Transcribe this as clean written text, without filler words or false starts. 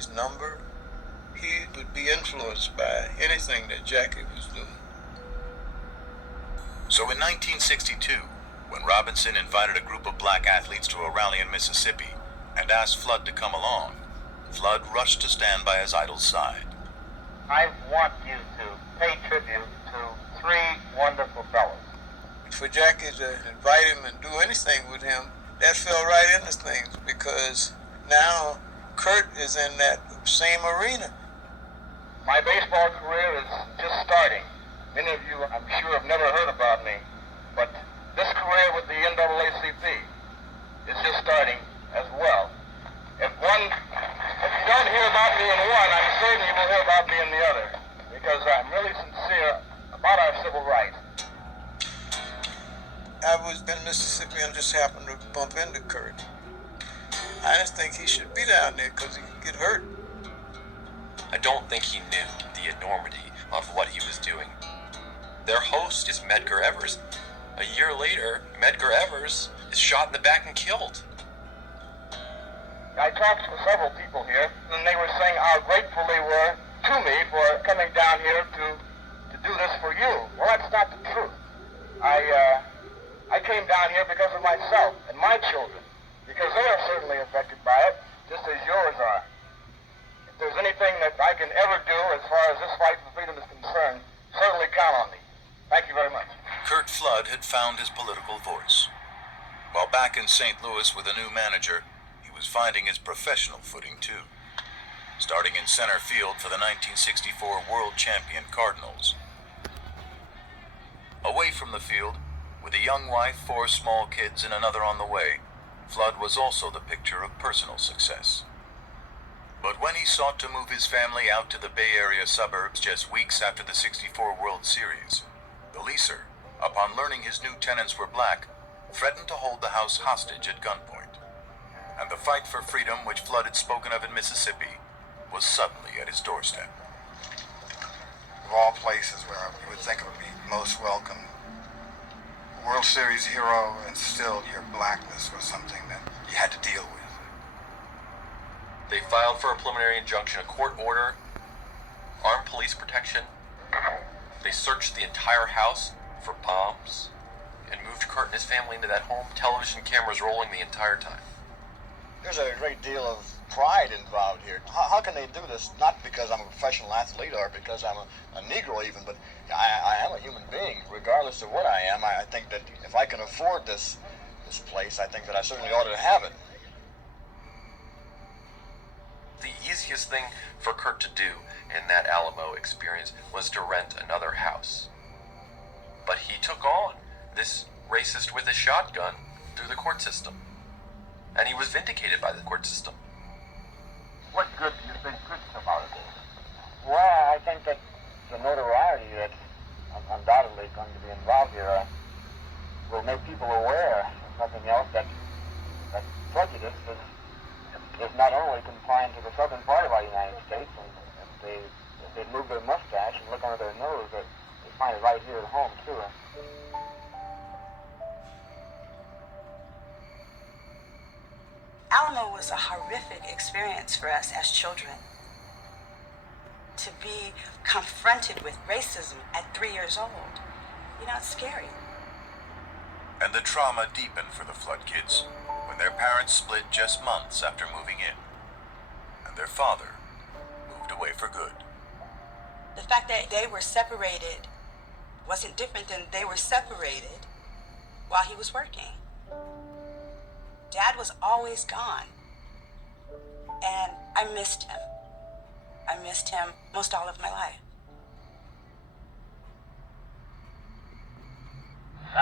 Jackie's number, he would be influenced by anything that Jackie was doing. So in 1962, when Robinson invited a group of black athletes to a rally in Mississippi and asked Flood to come along, Flood rushed to stand by his idol's side. I want you to pay tribute to three wonderful fellows. For Jackie to invite him and do anything with him, that fell right into things, because now Curt is in that same arena. My baseball career is just starting. Many of you, I'm sure, have never heard about me, but this career with the NAACP is just starting as well. If you don't hear about me in one, I'm certain you will hear about me in the other, because I'm really sincere about our civil rights. I was in Mississippi and just happened to bump into Curt. I just think he should be down there because he could get hurt. I don't think he knew the enormity of what he was doing. Their host is Medgar Evers. A year later, Medgar Evers is shot in the back and killed. I talked to several people here, and they were saying how grateful they were to me for coming down here to do this for you. Well, that's not the truth. I came down here because of myself and my children, because they are certainly affected by it, just as yours are. If there's anything that I can ever do as far as this fight for freedom is concerned, certainly count on me. Thank you very much. Curt Flood had found his political voice. While back in St. Louis with a new manager, he was finding his professional footing too. Starting in center field for the 1964 world champion Cardinals. Away from the field, with a young wife, 4 small kids, and another on the way, Flood was also the picture of personal success. But when he sought to move his family out to the Bay Area suburbs just weeks after the '64 World Series, the leaser, upon learning his new tenants were black, threatened to hold the house hostage at gunpoint. And the fight for freedom which Flood had spoken of in Mississippi was suddenly at his doorstep. Of all places where you would think it would be most welcome, World Series hero, and still your blackness was something that you had to deal with. They filed for a preliminary injunction, a court order, armed police protection. They searched the entire house for bombs and moved Curt and his family into that home, television cameras rolling the entire time. There's a great deal of pride involved here. How can they do this? Not because I'm a professional athlete or because I'm a Negro even, but I am a human being, regardless of what I am. I think that if I can afford this place, I think that I certainly ought to have it. The easiest thing for Curt to do in that Alamo experience was to rent another house. But he took on this racist with a shotgun through the court system. And he was vindicated by the court system. What good do you think could come out of this? Well, I think that the notoriety that's undoubtedly going to be involved here will make people aware, if nothing else, that prejudice is not only confined to the southern part of our United States, and if they move their mustache and look under their nose, that they find it right here at home, too. Alamo was a horrific experience for us as children. To be confronted with racism at 3 years old, it's scary. And the trauma deepened for the Flood kids when their parents split just months after moving in, and their father moved away for good. The fact that they were separated wasn't different than they were separated while he was working. Dad was always gone, and I missed him. I missed him most all of my life.